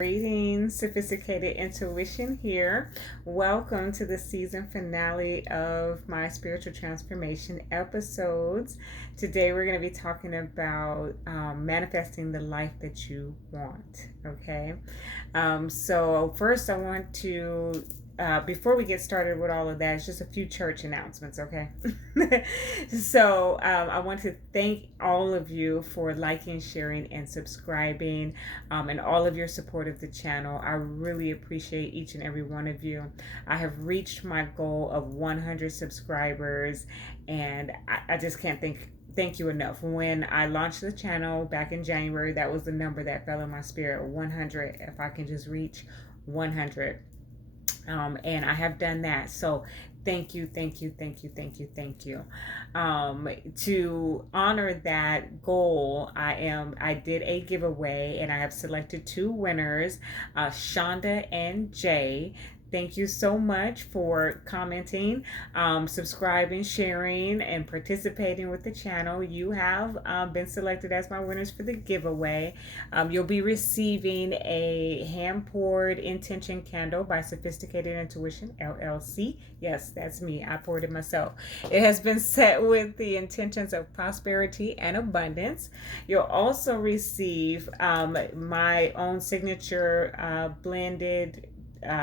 Greetings, Sophisticated Intuition here. Welcome to the season finale of my spiritual transformation episodes. Today we're going to be talking about manifesting the life that you want. Okay. So first I want to before we get started with all of that, it's just a few church announcements, okay? So I want to thank all of you for liking, sharing, and subscribing, and all of your support of the channel. I really appreciate each and every one of you. I have reached my goal of 100 subscribers, and I just can't thank you enough. When I launched the channel back in January, that was the number that fell in my spirit, 100. If I can just reach 100. And I have done that. So thank you, thank you, thank you, thank you, thank you. To honor that goal, I did a giveaway and I have selected two winners, Shonda and Jay. Thank you so much for commenting, subscribing, sharing, and participating with the channel. You have been selected as my winners for the giveaway. You'll be receiving a hand-poured intention candle by Sophisticated Intuition, LLC. Yes, that's me. I poured it myself. It has been set with the intentions of prosperity and abundance. You'll also receive my own signature blended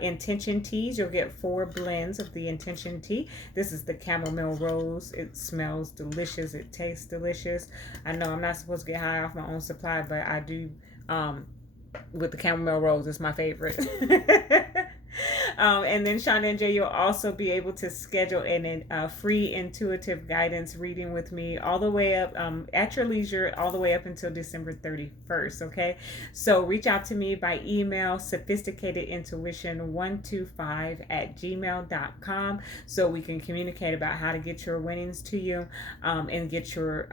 intention teas. You'll get 4 blends of the intention tea. This is the chamomile rose. It smells delicious. It tastes delicious. I know I'm not supposed to get high off my own supply, but I do with the chamomile rose. It's my favorite. And then Shonda and Jay, you'll also be able to schedule a free intuitive guidance reading with me all the way up at your leisure, all the way up until December 31st. Okay, so reach out to me by email, sophisticatedintuition125@gmail.com, so we can communicate about how to get your winnings to you, and get your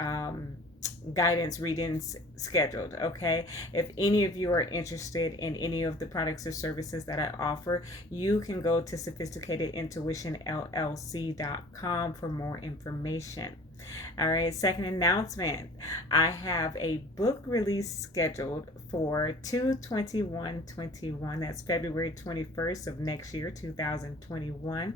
guidance readings scheduled. Okay, if any of you are interested in any of the products or services that I offer, you can go to sophisticatedintuitionllc.com for more information. All right, second announcement. I have a book release scheduled for 2/21/21. That's February 21st of next year, 2021.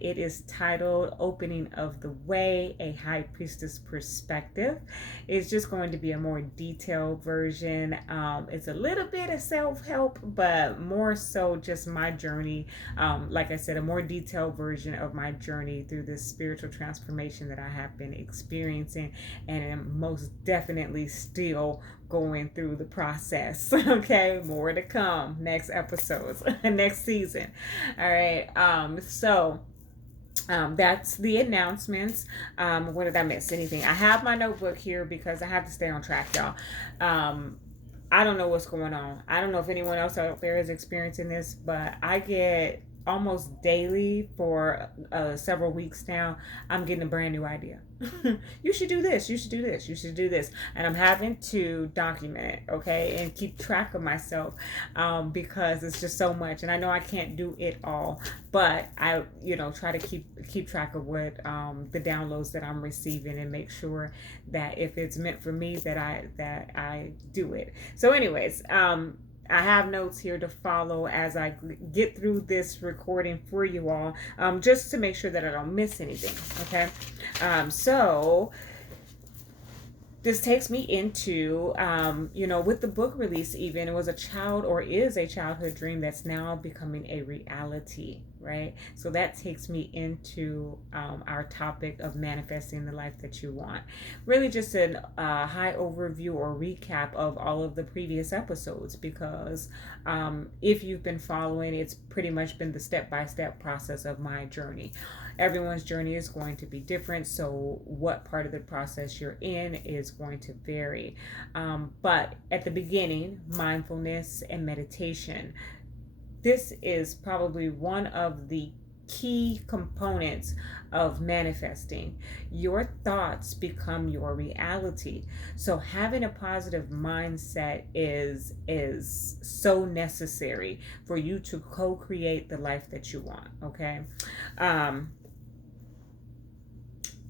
It is titled Opening of the Way, a High Priestess Perspective. It's just going to be a more detailed version. It's a little bit of self-help, but more so just my journey. Like I said, a more detailed version of my journey through this spiritual transformation that I have been experiencing and am most definitely still going through the process. Okay, more to come next episodes, next season. All right, that's the announcements. What did I miss? Anything? I have my notebook here because I have to stay on track, y'all. I don't know what's going on. I don't know if anyone else out there is experiencing this, but I get almost daily for several weeks now, I'm getting a brand new idea. You should do this, you should do this, you should do this. And I'm having to document it, okay, and keep track of myself, because it's just so much. And I know I can't do it all, but I, try to keep track of what the downloads that I'm receiving and make sure that if it's meant for me that I do it. So anyways, I have notes here to follow as I get through this recording for you all, just to make sure that I don't miss anything, okay? So this takes me into, with the book release even, it was a child or is a childhood dream that's now becoming a reality, right? So that takes me into our topic of manifesting the life that you want. Really just a high overview or recap of all of the previous episodes, because if you've been following, it's pretty much been the step-by-step process of my journey. Everyone's journey is going to be different, so what part of the process you're in is going to vary. But at the beginning, mindfulness and meditation. This is probably one of the key components of manifesting. Your thoughts become your reality. So having a positive mindset is so necessary for you to co-create the life that you want, okay?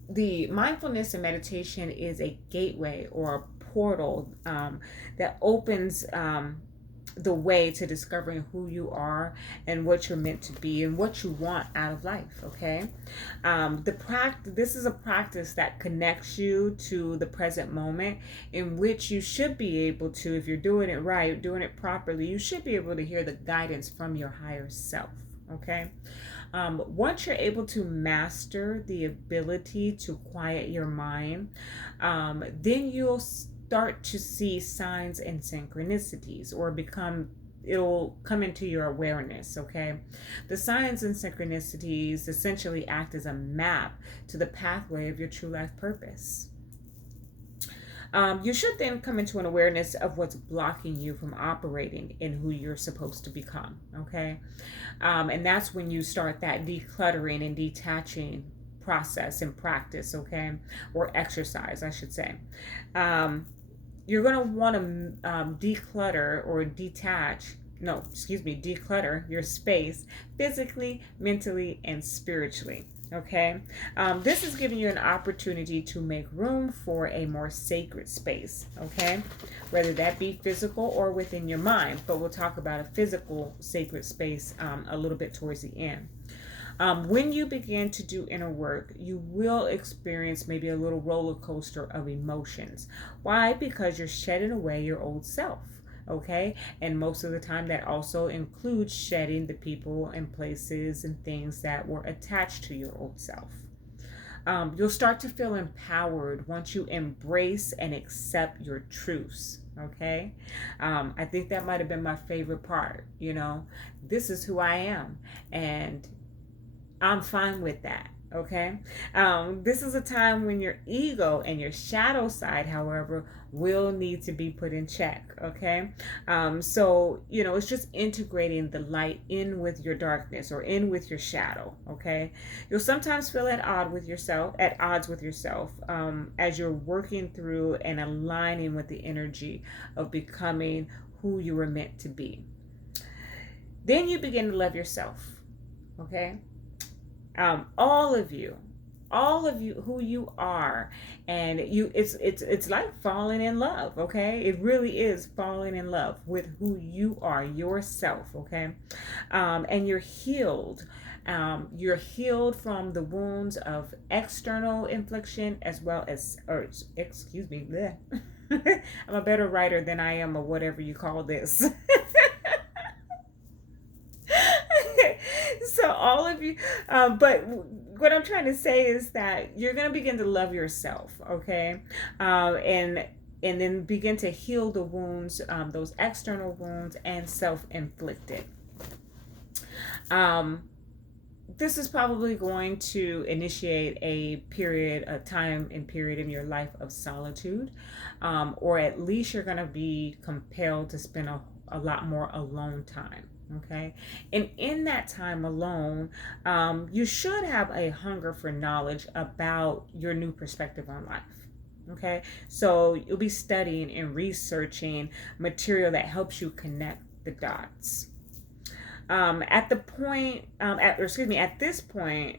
The mindfulness and meditation is a gateway or a portal that opens the way to discovering who you are and what you're meant to be and what you want out of life. Okay, this is a practice that connects you to the present moment, in which you should be able to, if you're doing it right, doing it properly, you should be able to hear the guidance from your higher self. Okay. Once you're able to master the ability to quiet your mind, then you'll start to see signs and synchronicities, or it'll come into your awareness. Okay, the signs and synchronicities essentially act as a map to the pathway of your true life purpose. You should then come into an awareness of what's blocking you from operating in who you're supposed to become. Okay, and that's when you start that decluttering and detaching process and practice. Okay, or exercise, I should say. You're going to want to declutter or declutter your space physically, mentally, and spiritually. Okay, this is giving you an opportunity to make room for a more sacred space. Okay, whether that be physical or within your mind, but we'll talk about a physical sacred space a little bit towards the end. When you begin to do inner work, you will experience maybe a little roller coaster of emotions. Why? Because you're shedding away your old self. Okay, and most of the time that also includes shedding the people and places and things that were attached to your old self. You'll start to feel empowered once you embrace and accept your truths. Okay, I think that might have been my favorite part. This is who I am, and I'm fine with that. Okay, this is a time when your ego and your shadow side, however, will need to be put in check. Okay, so it's just integrating the light in with your darkness, or in with your shadow. Okay, you'll sometimes feel at odds with yourself, as you're working through and aligning with the energy of becoming who you were meant to be. Then you begin to love yourself. Okay, all of you who you are, and it's like falling in love. Okay, it really is falling in love with who you are, yourself. Okay, and you're healed. You're healed from the wounds of external infliction, as well as, or excuse me, bleh. I'm a better writer than I am of whatever you call this. So all of you, but what I'm trying to say is that you're going to begin to love yourself. Okay, and then begin to heal the wounds, those external wounds and self-inflicted. This is probably going to initiate a time and period in your life of solitude, or at least you're going to be compelled to spend a lot more alone time. Okay, and in that time alone, you should have a hunger for knowledge about your new perspective on life. Okay, so you'll be studying and researching material that helps you connect the dots. At this point,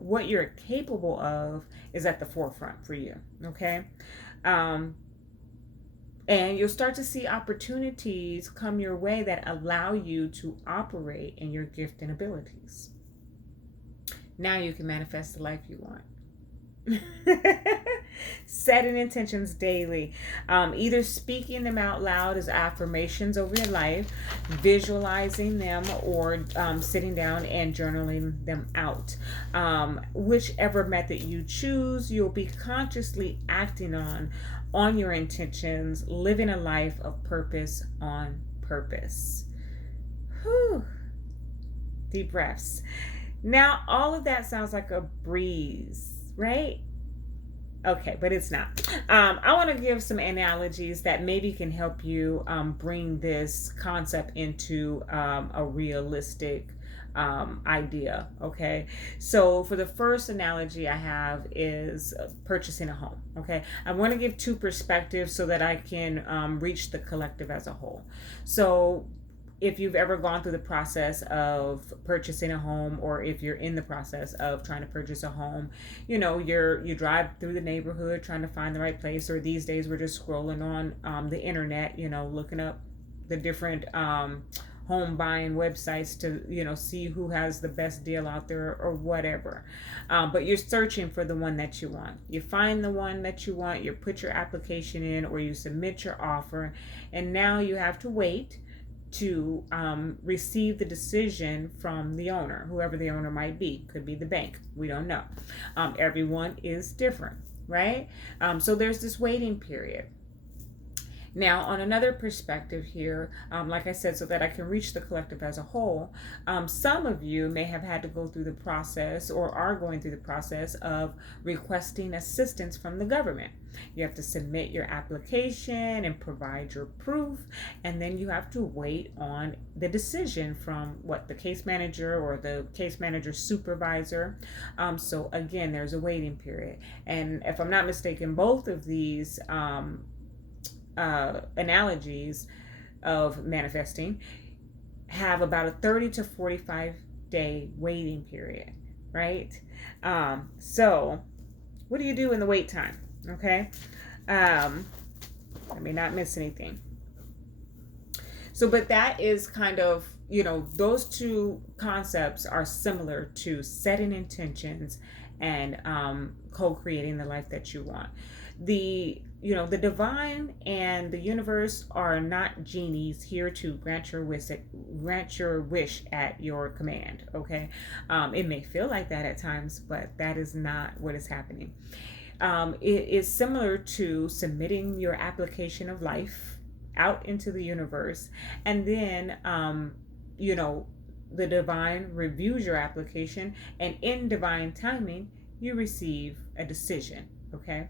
what you're capable of is at the forefront for you. Okay. And you'll start to see opportunities come your way that allow you to operate in your gift and abilities. Now you can manifest the life you want. Setting intentions daily, either speaking them out loud as affirmations over your life, visualizing them, or sitting down and journaling them out. Whichever method you choose, you'll be consciously acting on your intentions, living a life of purpose on purpose. Whew. Deep breaths. Now, all of that sounds like a breeze, right? Okay, but it's not. I want to give some analogies that maybe can help you bring this concept into a realistic idea. Okay, so for the first analogy I have is purchasing a home. Okay, I want to give two perspectives so that I can reach the collective as a whole. So if you've ever gone through the process of purchasing a home, or if you're in the process of trying to purchase a home, you drive through the neighborhood trying to find the right place, or these days we're just scrolling on the internet, looking up the different home buying websites to, see who has the best deal out there or whatever. But you're searching for the one that you want. You find the one that you want, you put your application in, or you submit your offer, and now you have to wait to receive the decision from the owner, whoever the owner might be. Could be the bank. We don't know. Everyone is different, right? So there's this waiting period. Now, on another perspective here, like I said, so that I can reach the collective as a whole, some of you may have had to go through the process or are going through the process of requesting assistance from the government. You have to submit your application and provide your proof, and then you have to wait on the decision from the case manager or the case manager supervisor. So again, there's a waiting period. And if I'm not mistaken, both of these analogies of manifesting have about a 30 to 45 day waiting period, right? So what do you do in the wait time? Okay. Let me not miss anything. So, but that is kind of, those two concepts are similar to setting intentions and co-creating the life that you want. The divine and the universe are not genies here to grant your wish at your command. Okay. It may feel like that at times, but that is not what is happening. It is similar to submitting your application of life out into the universe, and then the divine reviews your application, and in divine timing you receive a decision. Okay.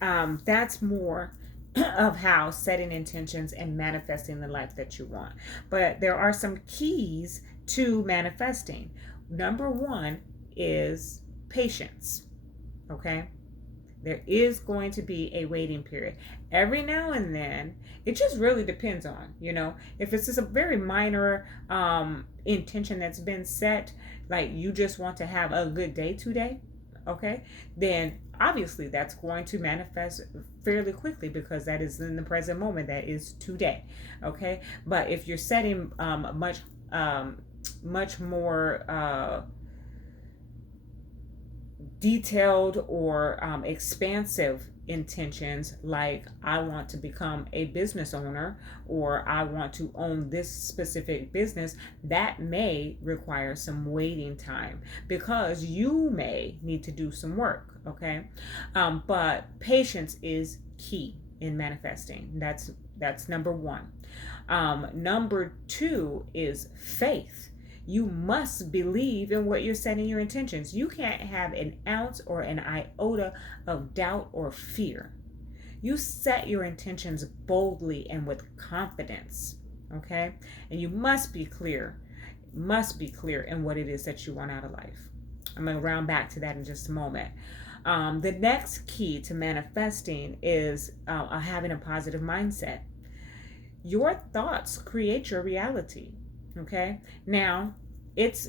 That's more of how setting intentions and manifesting the life that you want. But there are some keys to manifesting. Number one is patience. Okay. There is going to be a waiting period. Every now and then, it just really depends on, if it's just a very minor intention that's been set, like you just want to have a good day today, okay, then obviously that's going to manifest fairly quickly because that is in the present moment, that is today, okay? But if you're setting much more detailed or expansive intentions, like I want to become a business owner, or I want to own this specific business, that may require some waiting time because you may need to do some work. Okay. But patience is key in manifesting. That's number one. Number two is faith. You must believe in what you're setting your intentions. You can't have an ounce or an iota of doubt or fear. You set your intentions boldly and with confidence, okay? And you must be clear in what it is that you want out of life. I'm going to round back to that in just a moment. The next key to manifesting is having a positive mindset. Your thoughts create your reality. Okay. Now, it's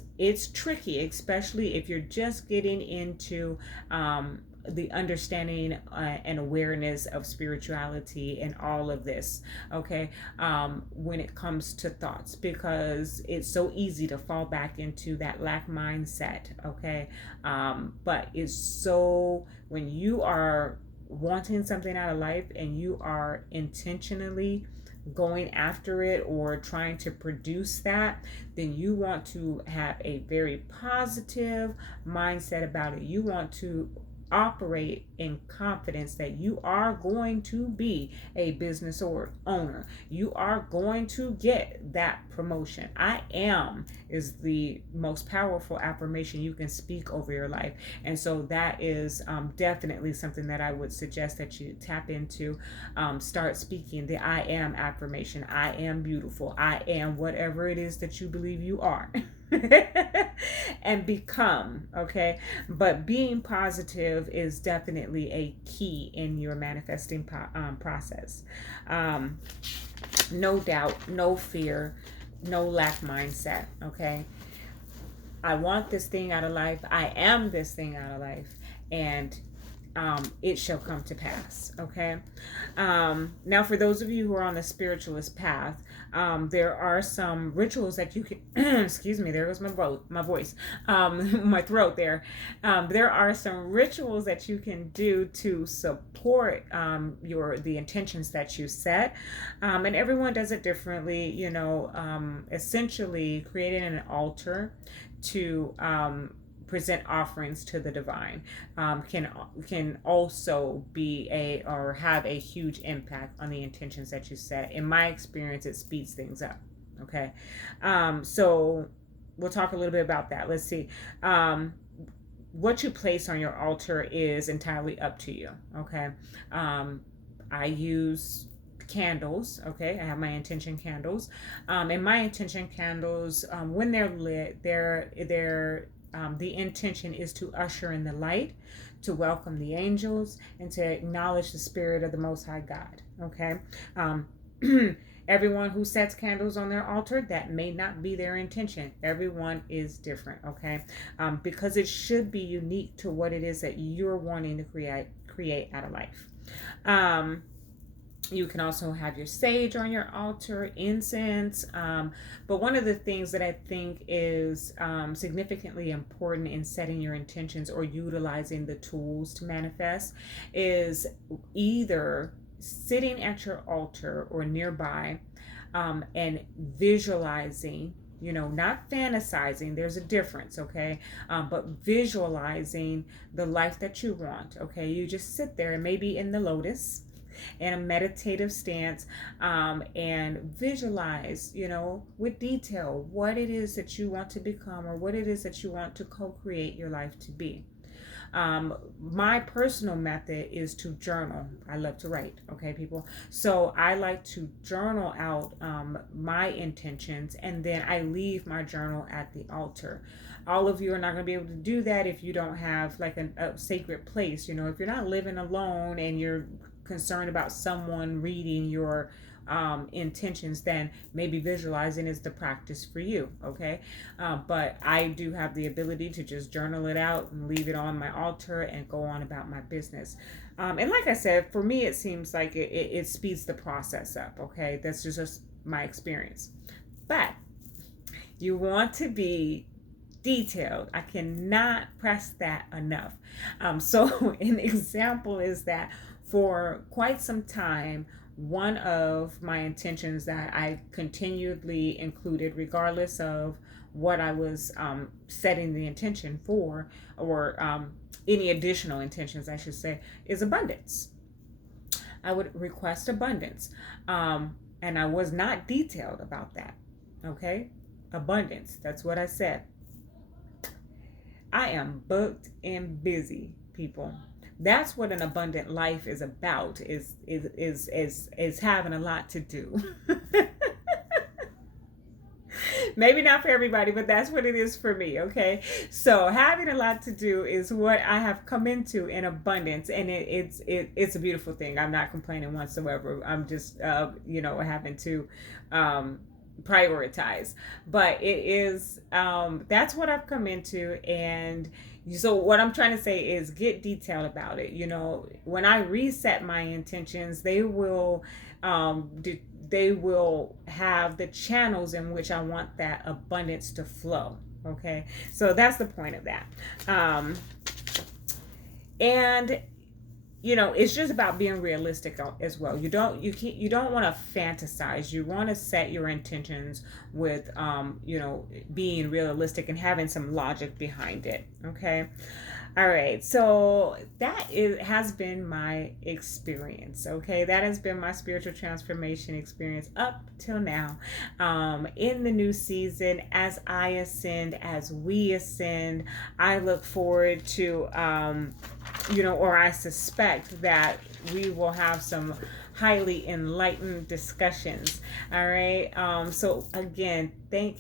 tricky, especially if you're just getting into the understanding and awareness of spirituality and all of this. Okay. When it comes to thoughts, because it's so easy to fall back into that lack mindset. Okay. But it's so, when you are wanting something out of life and you are intentionally going after it or trying to produce that, then you want to have a very positive mindset about it. You want to operate in confidence that you are going to be a business or owner. You are going to get that promotion. I am is the most powerful affirmation you can speak over your life. And so that is definitely something that I would suggest that you tap into. Start speaking the I am affirmation. I am beautiful. I am whatever it is that you believe you are. And become, okay? But being positive is definitely a key in your manifesting process. No doubt, no fear, no lack mindset, okay? I want this thing out of life. I am this thing out of life. And it shall come to pass, okay? Now, for those of you who are on the spiritualist path, There are some rituals that you can, excuse me, there goes my voice, my throat there. There are some rituals that you can do to support the intentions that you set. And everyone does it differently, essentially creating an altar to present offerings to the divine can also be or have a huge impact on the intentions that you set. In my experience, it speeds things up. Okay, so we'll talk a little bit about that. Let's see. What you place on your altar is entirely up to you. Okay, I use candles. Okay, I have my intention candles, and my intention candles, when they're lit, the intention is to usher in the light, to welcome the angels, and to acknowledge the spirit of the Most High God. Okay. Everyone who sets candles on their altar, that may not be their intention. Everyone is different. Okay. Because it should be unique to what it is that you're wanting to create out of life. You can also have your sage on your altar, incense. But one of the things that I think is significantly important in setting your intentions or utilizing the tools to manifest is either sitting at your altar or nearby and visualizing, not fantasizing. There's a difference, okay? But visualizing the life that you want, okay? You just sit there and maybe in the lotus, in a meditative stance, and visualize, with detail what it is that you want to become or what it is that you want to co-create your life to be. My personal method is to journal. I love to write, okay, people? So I like to journal out my intentions, and then I leave my journal at the altar. All of you are not going to be able to do that if you don't have like a sacred place. If you're not living alone and you're concerned about someone reading your intentions, then maybe visualizing is the practice for you. Okay. But I do have the ability to just journal it out and leave it on my altar and go on about my business. And like I said, for me, it seems like it speeds the process up. Okay. That's just my experience. But you want to be detailed. I cannot press that enough. So an example is that for quite some time, one of my intentions that I continually included, regardless of what I was setting the intention for, or any additional intentions, I should say, is abundance. I would request abundance. And I was not detailed about that. Okay? Abundance. That's what I said. I am booked and busy, people. That's what an abundant life is about, is having a lot to do. Maybe not for everybody, but that's what it is for me, okay? So having a lot to do is what I have come into in abundance, and it's a beautiful thing. I'm not complaining whatsoever. I'm just, having to prioritize. But it is, that's what I've come into, and so what I'm trying to say is get detailed about it. When I reset my intentions, they will have the channels in which I want that abundance to flow. Okay, so that's the point of that. And it's just about being realistic as well. You don't want to fantasize. You want to set your intentions with being realistic and having some logic behind it. Okay. All right, so has been my experience. Okay, that has been my spiritual transformation experience up till now. In the new season, as I ascend, as we ascend, I look forward to, or I suspect that we will have some highly enlightened discussions. All right. So again, I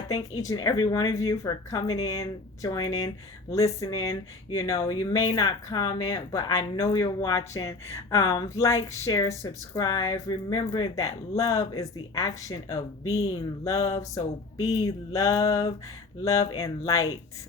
thank each and every one of you for coming in, joining, listening. You may not comment, but I know you're watching. Like, share, subscribe. Remember that love is the action of being love. So be love, and light.